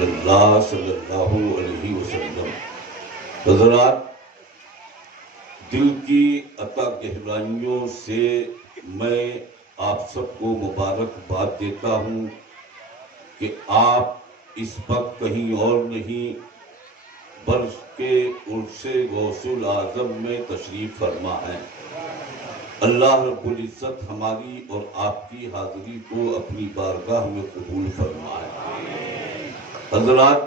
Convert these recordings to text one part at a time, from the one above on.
رسول اللہ صلی اللہ علیہ وسلم۔ حضرات، دل کی عطا گہرائیوں سے میں آپ سب کو مبارکباد دیتا ہوں کہ آپ اس وقت کہیں اور نہیں بلکہ عرس غوث الاعظم میں تشریف فرما ہیں۔ اللہ رب العزت ہماری اور آپ کی حاضری کو اپنی بارگاہ میں قبول فرمائے۔ حضرات،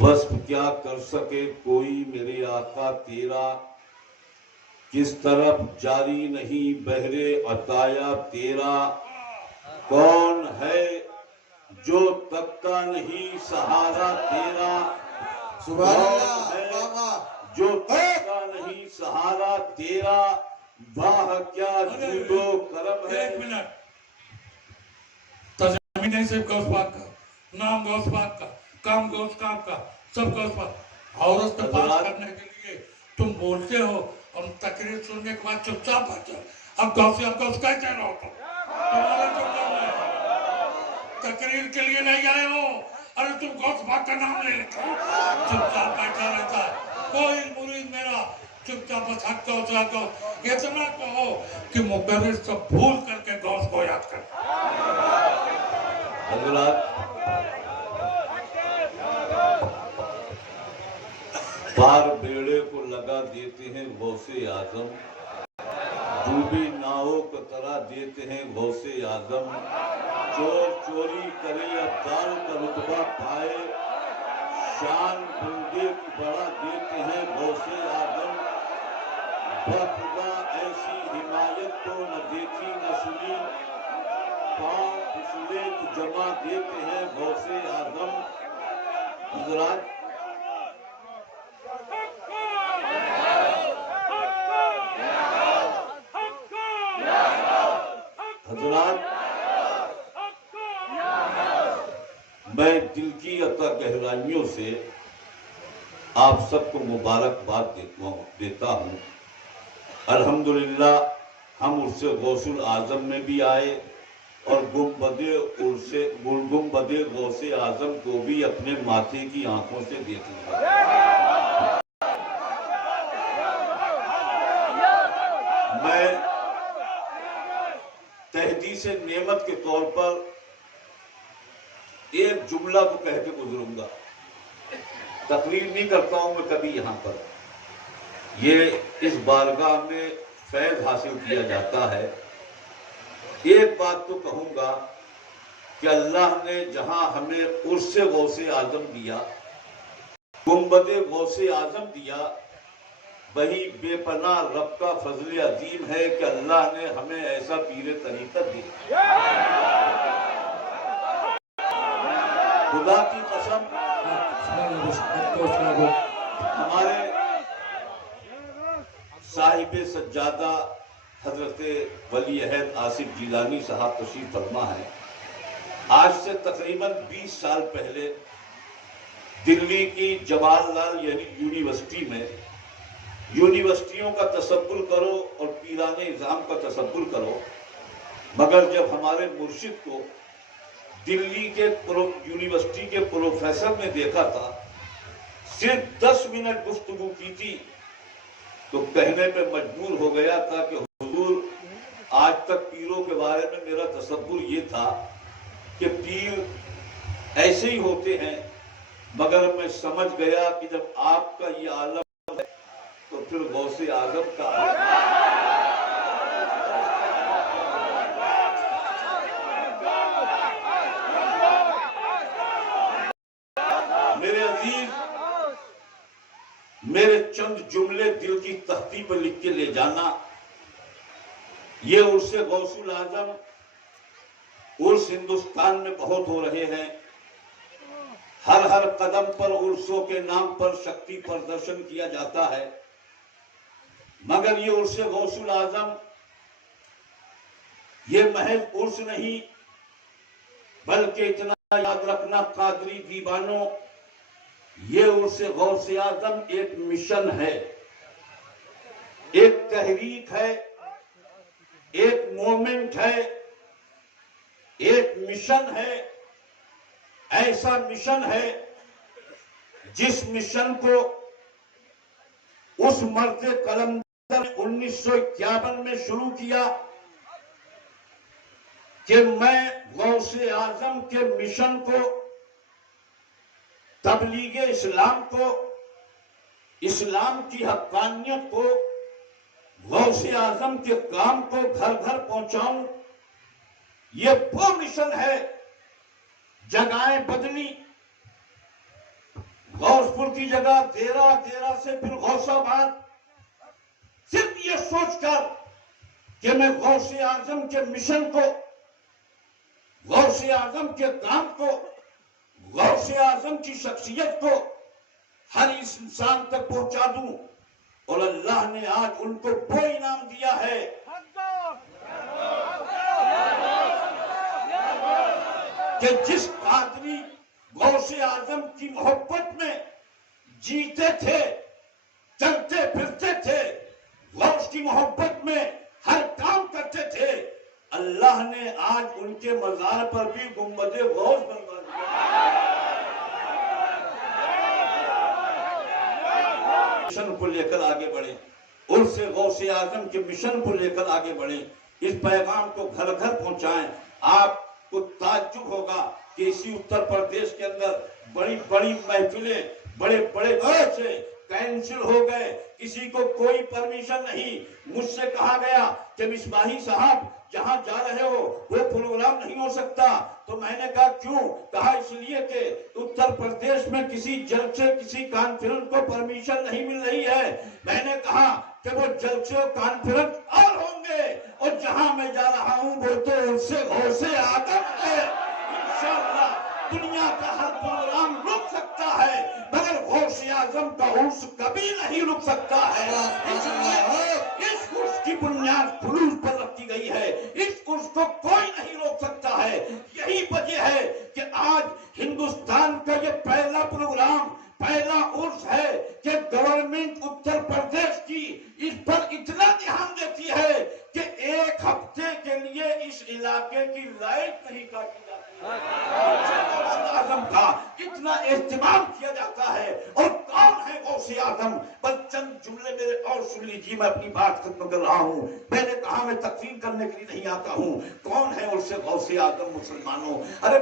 وصف کیا کر سکے کوئی میرے آقا تیرا، کس طرف جاری نہیں بحر عطایا تیرا، کون ہے جو تکتا نہیں سہارا تیرا، کون ہے جو تکتا نہیں سہارا تیرا، واہ کیا جود و کرم ہے۔ ایک منٹ، ترجمہ نہیں صرف غوث پاک کا، نام غوث پاک کا، کام غوث پاک کا، سب غوث پاک، اور اس کو پاس کرنے کے لیے تم بولتے ہو اور تقریر سننے کے بعد چپ چاپ بچ جاؤ۔ اب غوث کہتے رہو تمہارا جو کام ہے، تقریر کے لیے نہیں آئے ہو، ارے تم غوث پاک کا نام لے لیتے ہو، چپ چاپ بیٹھا رہتا ہے۔ کوئی مرید میرا چپ چاپ بس حق غوث حق اتنا کہو کہ مقرر سب بھول کر کے غوث کو یاد کر۔ حضرات، پار بیڑے کو لگا دیتے ہیں غوث اعظم، ڈوبی ناؤں کو ترا دیتے ہیں غوث اعظم، چور چوری کرے ابدال کا رتبہ پائے، شان بندے کی بڑھا دیتے ہیں غوث اعظم، بخدا ایسی حمایت تو نہ دیکھی نہ سنی، پاؤں پھسلے تو جمع دیتے ہیں غوث اعظم۔ حضرات، میں دل کی عطا گہرائیوں سے آپ سب کو مبارکباد دیتا ہوں۔ الحمدللہ ہم عرس غوث الاعظم میں بھی آئے اور گنبد غوث اعظم کو بھی اپنے ماتھے کی آنکھوں سے دیکھ لیا۔ میں تحدیث نعمت کے طور پر ایک جملہ کو کہہ کے گزروں گا۔ تقریر نہیں کرتا ہوں میں کبھی یہاں پر، یہ اس بارگاہ میں فیض حاصل کیا جاتا ہے۔ ایک بات تو کہوں گا کہ اللہ نے جہاں ہمیں عرس غوث اعظم دیا، گنبد غوث اعظم دیا، وہی بے پناہ رب کا فضل عظیم ہے کہ اللہ نے ہمیں ایسا پیر طریقت دیا۔ خدا کی قسم، ہمارے صاحب سجادہ حضرت ولی عہد آصف جیلانی صاحب تشریف فرما ہے۔ آج سے تقریباً 20 سال پہلے دلی کی جواہر لال یونیورسٹی میں، یونیورسٹیوں کا تصور کرو اور پیران نظام کا تصور کرو، مگر جب ہمارے مرشد کو دلی کے یونیورسٹی کے پروفیسر نے دیکھا تھا، صرف 10 منٹ گفتگو کی تھی تو کہنے پہ مجبور ہو گیا تھا کہ حضور، آج تک پیروں کے بارے میں میرا تصور یہ تھا کہ پیر ایسے ہی ہوتے ہیں، مگر میں سمجھ گیا کہ جب آپ کا یہ عالم ہے تو پھر غوث اعظم کا عالم ہے۔ میرے عزیز، میرے چند جملے دل کی تختی پر لکھ کے لے جانا۔ یہ عرس غوث الاعظم، عرس ہندوستان میں بہت ہو رہے ہیں، ہر قدم پر عرسوں کے نام پر شکتی پردرشن کیا جاتا ہے، مگر یہ عرس غوث الاعظم یہ محض عرس نہیں، بلکہ اتنا یاد رکھنا قادری دیوانوں، یہ عرس غوث اعظم ایک مشن ہے، ایک تحریک ہے، ایک مومنٹ ہے، ایک مشن ہے ایسا مشن ہے جس مشن کو اس مرد قلندر نے 1951 میں شروع کیا کہ میں غوث اعظم کے مشن کو، تبلیغ اسلام کو، اسلام کی حقانیت کو، غوث اعظم کے کام کو گھر گھر پہنچاؤں۔ یہ وہ مشن ہے۔ جگہیں بدلی، غوث پور کی جگہ دیرہ، دیرہ سے پھر غوث آباد، صرف یہ سوچ کر کہ میں غوث اعظم کے مشن کو، غوث اعظم کے کام کو، غوث اعظم کی شخصیت کو ہر اس انسان تک پہنچا دوں، اور اللہ نے آج ان کو وہ انعام دیا ہے کہ جس قادری غوث اعظم کی محبت میں جیتے تھے، چلتے پھرتے تھے، غوث کی محبت میں ہر کام کرتے تھے، اللہ نے آج ان کے مزار پر بھی گنبد غوث بنوا دیا۔ مشن کو لے کر آگے بڑھیں، ان سے غوث اعظم کے مشن کو لے کر آگے بڑھیں، اس پیغام کو گھر گھر پہنچائیں۔ آپ کو تعجب ہوگا کہ اسی اتر پردیش کے اندر بڑی بڑی محفلیں، بڑے بڑے جلسے کینسل ہو گئے، کسی کو کوئی پرمیشن نہیں۔ مجھ سے کہا گیا کہ مصباحی صاحب جہاں جا رہے ہو وہ پروگرام نہیں ہو سکتا، تو میں نے کہا کیوں؟ کہا اس لیے کہ اتر پردیش میں کسی جلسے، کسی کانفرنس کو پرمیشن نہیں مل رہی ہے۔ میں نے کہا کہ وہ جلسے اور کانفرنس اور ہوں گے، اور جہاں میں جا رہا ہوں وہ تو ان سے غوث اعظم ہے۔ انشاءاللہ دنیا کا ہر پروگرام رک سکتا ہے مگر غوث اعظم کا عرس کبھی نہیں رک سکتا ہے۔ اس عرس کی بنیاد خلوص پر رکھی گئی ہے، اس عرس کو کوئی نہیں روک سکتا ہے۔ یہی وجہ ہے کہ آج ہندوستان کا یہ پہلا پروگرام، پہلا عرس ہے کہ گورنمنٹ اتر پردیش کی اس پر اتنا دھیان دیتی ہے کہ ایک ہفتے کے لیے اس علاقے کی لائٹ نہیں کاٹی جاتی۔ غوث اعظم کا اتنا اہتمام کیا جاتا ہے۔ اور کون ہے غوث اعظم؟ بس چند جملے میرے اور سن لیجیے، میں اپنی بات ختم کر رہا ہوں۔ میں نے کہا میں تقریر کرنے کے لیے نہیں آتا ہوں۔ کون ہے اس سے غوث اعظم مسلمانوں؟ ارے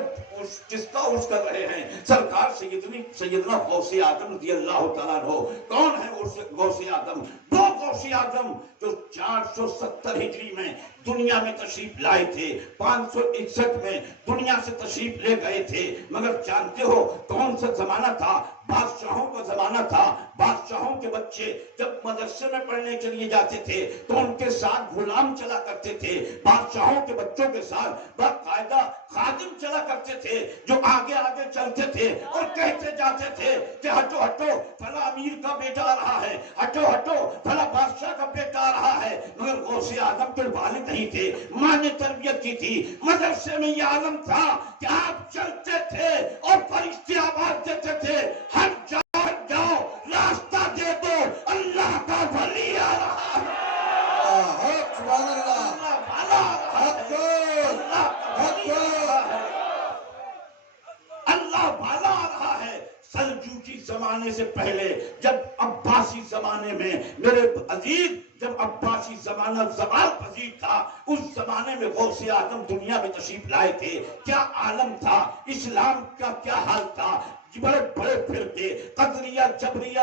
کس کا عرس کر رہے ہیں؟ سرکار سیدنا غوث اعظم رضی اللہ تعالیٰ عنہ۔ کون ہے غوث اعظم؟ وہ غوث اعظم جو 470 ہجری میں دنیا میں تشریف لائے تھے، 561 میں دنیا سے تشریف لے گئے تھے۔ مگر جانتے ہو کون سا زمانہ تھا؟ بادشاہوں کا زمانہ تھا۔ بادشاہوں کے بچے جب مدرسے میں پڑھنے کے لیے جاتے تھے تو ان کے ساتھ غلام چلا کرتے تھے، بادشاہوں کے بچوں کے ساتھ باقاعدہ خادم چلا کرتے تھے جو آگے آگے چلتے تھے اور کہتے جاتے تھے کہ ہٹو ہٹو فلاں امیر کا بیٹا آ رہا ہے، ہٹو ہٹو فلاں بادشاہ کا بیٹا آ رہا ہے۔ مگر غوث اعظم کے والد نہیں تھے، ماں نے تربیت کی تھی۔ مدرسے میں یہ عالم تھا کہ آپ چلتے تھے اور فرشتے آواز دیتے تھے، ہٹ جاؤ ہٹ جاؤ، راستہ دے دو، اللہ کا ولی آ رہا ہے، اللہ والا آ رہا ہے، اللہ والا آ رہا ہے۔ سلجوقی زمانے سے پہلے جب عباسی زمانے میں میرے عزیز، جب عباسی زمانہ زوال پذیر تھا، اس زمانے میں غوث اعظم دنیا میں تشریف لائے تھے۔ کیا عالم تھا، اسلام کا کیا حال تھا۔ بڑے بڑے فرقے، قدریہ، جبریہ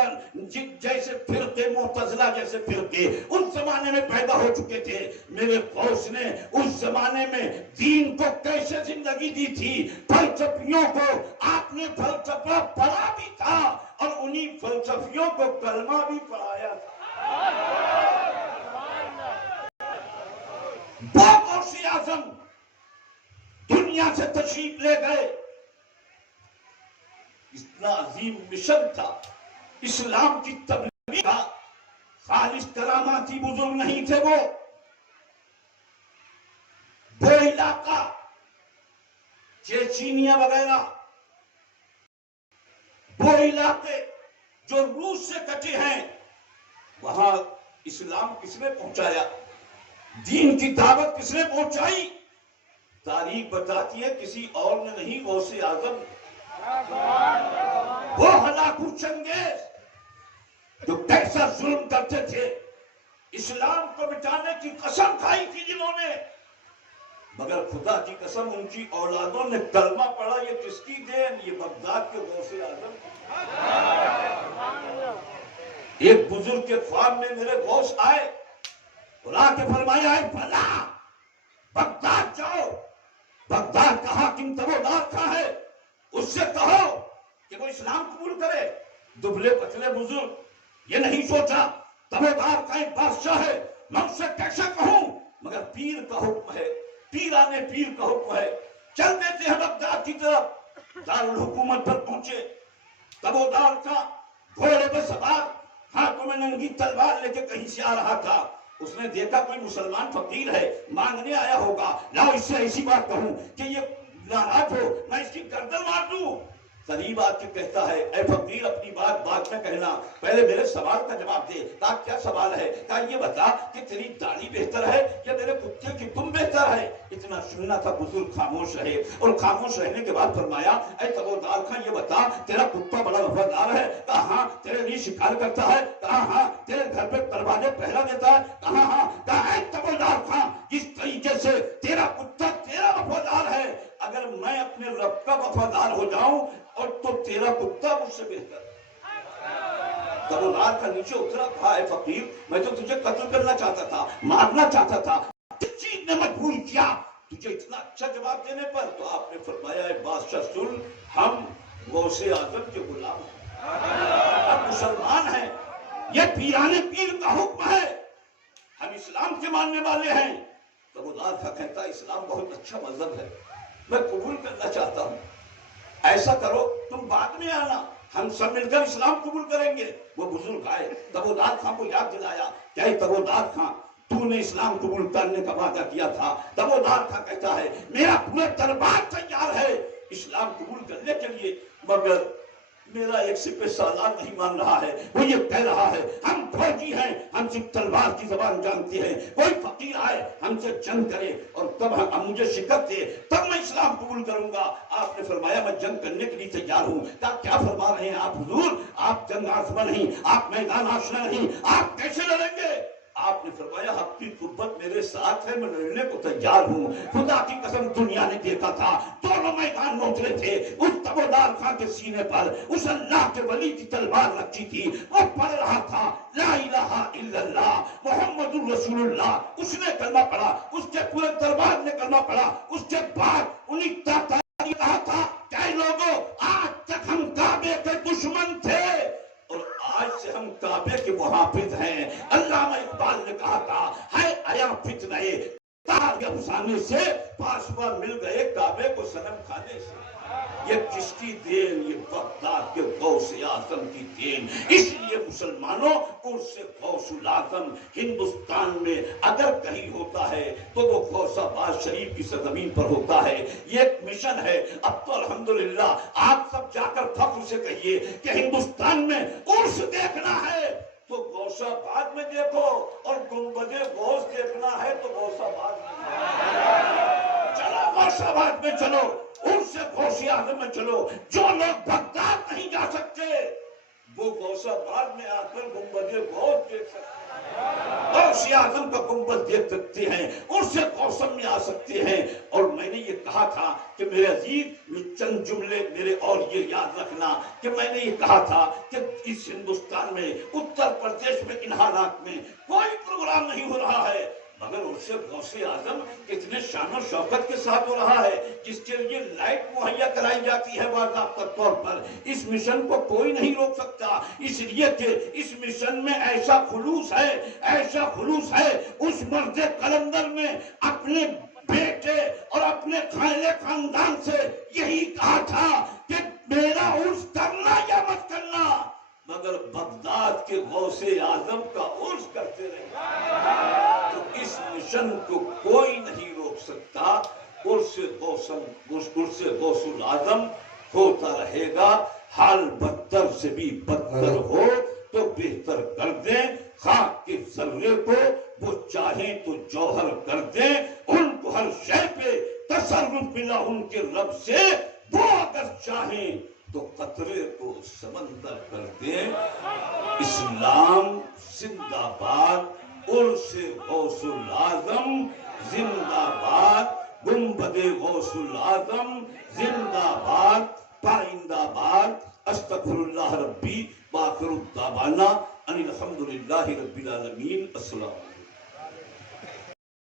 جیسے فرقے، معتزلہ جیسے فرقے اس زمانے میں پیدا ہو چکے تھے۔ میرے غوث نے اس زمانے میں دین کو کیسے زندگی دی تھی۔ فلسفیوں کو آپ نے فلسفہ پڑھا بھی تھا اور انہی فلسفیوں کو کلمہ بھی پڑھایا تھا۔ وہ غوث اعظم دنیا سے تشریف لے گئے۔ اتنا عظیم مشن تھا، اسلام کی تبلیغ کا، خالص کراماتی بزرگ نہیں تھے وہ علاقہ چیچینیا وغیرہ، وہ علاقے جو روس سے کٹے ہیں، وہاں اسلام کس نے پہنچایا؟ دین کی دعوت کس نے پہنچائی؟ تاریخ بتاتی ہے کسی اور نے نہیں، غوث اعظم وہ ہلاکو چنگیز جو کیسا ظلم کرتے تھے، اسلام کو مٹانے کی قسم کھائی تھی جنہوں نے، مگر خدا کی قسم ان کی اولادوں نے کلمہ پڑھا. یہ کس کی دین؟ یہ بغداد کے غوث اعظم کی. ایک بزرگ کے خواب میں میرے غوث آئے اور آ کے فرمایا ہے بھلا بغداد جاؤ، بغداد کا حاکم تبودار کا ہے، اس سے کہو کہ وہ اسلام قبول کرے. دبلے پتلے بزرگ یہ نہیں سوچا تبودار کا ایک بادشاہ ہے، میں اس سے کیسے کہوں، مگر پیر کا حکم ہے، پیرانے پیر کا حکم ہے. چل دیتے ہیں بغداد کی طرف. دارالحکومت پر پہنچے. تبودار کا گھوڑے پہ سوار ہاتھوں میں ننگی تلوار لے کے کہیں سے آ رہا تھا. اس نے دیکھا کوئی مسلمان فقیر ہے، مانگنے آیا ہوگا، لاؤ اس سے ایسی بات کہوں کہ یہ ناراض ہو، میں اس کی گردن مار دوں. قریب آ کے کہتا ہے اے فقیر اپنی بات بعد میں کہنا، پہلے میرے سوال کا جواب دے. کہا کیا سوال ہے؟ کہا یہ بتا کہ تیری داڑھی بہتر ہے یا میرے کتے کی تم بہتر ہے. اتنا سننا تھا، بزرگ خاموش رہے اور خاموش رہنے کے بعد فرمایا اے تبودار خان یہ بتا تیرا کتا بڑا وفادار ہے؟ کہا ہاں. تیرے لیے شکار کرتا ہے؟ کہا ہاں. تیرے گھر پہ دروازے پہرا دیتا ہے؟ کہا ہاں. کہا اے تبودار خان جس طریقے سے تیرا کتا تیرا وفادار ہے، اگر میں اپنے رب کا وفادار ہو جاؤں اور تو تیرا کتا مجھ سے بہتر. تبودار کا نیچے اترا. کہا اے فقیر میں تو تجھے قتل کرنا چاہتا تھا، مارنا چاہتا تھا، کس چیز نے مجبور کیا تجھے اتنا اچھا جواب دینے پر؟ تو آپ نے فرمایا اے بادشاہ سن، ہم غوث اعظم کے غلام ہیں، ہم مسلمان ہیں، یہ پیرانے پیر کا حکم ہے، ہم اسلام کے ماننے والے ہیں. تبودار کا کہتا اسلام بہت اچھا مذہب ہے، میں قبول کرنا چاہتا ہوں. ایسا کرو تم بعد میں آنا، ہم سب مل کر اسلام قبول کریں گے. وہ بزرگ آئے، تبودار خان کو یاد دلایا کہ اے تبودار خان تو نے اسلام قبول کرنے کا وعدہ کیا تھا. تبودار خان کہتا ہے میرا پورا دربار تیار ہے اسلام قبول کرنے کے لیے، مگر میرا ایک سپہ سالار نہیں مان رہا ہے. وہ یہ کہہ رہا ہے ہم فوجی ہیں، ہم صرف تلوار کی زبان جانتے ہیں، کوئی فقیر آئے ہم سے جنگ کرے اور تب ہم مجھے شکست دے تب میں اسلام قبول کروں گا. آپ نے فرمایا میں جنگ کرنے کے لیے تیار ہوں. کیا فرما رہے ہیں آپ حضور؟ آپ جنگ آزما نہیں، آپ میدان آشنا نہیں، آپ کیسے لڑیں گے؟ آپ نے فرمایا آپ کی قربت میرے ساتھ ہے، میں لڑنے کو تیار ہوں. خدا کی قسم دنیا نے دیکھا تھا دونوں میدان میں اترے تھے. اس تبودار خان کے سینے پر اس اللہ کے ولی کی تلوار رکھی تھی، وہ پڑھ رہا تھا لا الہ الا اللہ محمد الرسول اللہ. اس نے کلمہ پڑھا، اس کے پورے دربار نے کلمہ پڑھا. اس کے بعد انہیں نے کہا تھا کہ لوگوں آج تک ہم کعبے کے دشمن تھے اور آج سے ہم کعبے کے محافظ ہیں. علامہ اقبال نے کہا تھا ہے آیا فتنہ تار کے افسانے سے پاسوا مل گئے کعبے کو صنم کھانے سے. یہ کس کی دین؟ یہ بغداد کے غوث اعظم کی دین. اس لیے مسلمانوں عرس غوث الاعظم ہندوستان میں اگر کہیں ہوتا ہے تو وہ غوث آباد شریف کی سرزمین پر ہوتا ہے. یہ ایک مشن ہے. اب تو الحمدللہ آپ سب جا کر فخر سے کہیے کہ ہندوستان میں عرس دیکھنا ہے تو غوث آباد میں دیکھو اور گنبد غوث دیکھنا ہے تو غوث آباد میں چلو، غوث آباد میں چلو، عرس غوث اعظم میں چلو. جو لوگ بغداد نہیں جا سکتے وہ غوث آباد میں آ کر گنبد غوث دیکھ سکتے ہیں، غوث اعظم کا گنبد دیکھ سکتے ہیں، عرس غوث میں آ سکتے ہیں. اور میں نے یہ کہا تھا کہ میرے عزیز چند جملے میرے اور یہ یاد رکھنا کہ میں نے یہ کہا تھا کہ اس ہندوستان میں اتر پردیش میں ان حالات میں کوئی پروگرام نہیں ہو رہا ہے، مگر اس سے غوث اعظم کتنے شان و شوکت کے ساتھ ہو رہا ہے، جس کے لیے لائٹ مہیا کرائی جاتی ہے باضابطہ طور پر. اس مشن کو کوئی نہیں روک سکتا، اس لیے کہ اس مشن میں ایسا خلوص ہے، ایسا خلوص ہے. اس مرد قلندر نے اپنے بیٹے اور اپنے خاندان سے یہی کہا تھا کہ میرا عرس کرنا یا مت کرنا، مگر بغداد کے غوث اعظم کا عرس کرتے رہے. تو اس مشن کو کوئی نہیں روک سکتا. عرس غوث الاعظم ہوتا رہے گا. حال بدتر سے بھی بدتر ہو تو بہتر کر دیں. خاک کے ذرے کو وہ چاہیں تو جوہر کر دیں. ان کو ہر شے پہ تصرف ملا ان کے رب سے، وہ اگر چاہیں تو قطرے کو سمندر کر دے. اسلام زندہ باد، عرس غوث العظم زندہ باد، گنبد غوث العظم زندہ باد، پائندہ باد. استغفر اللہ ربی وآخر دعوانا ان الحمدللہ رب العالمین. السلام علیکم.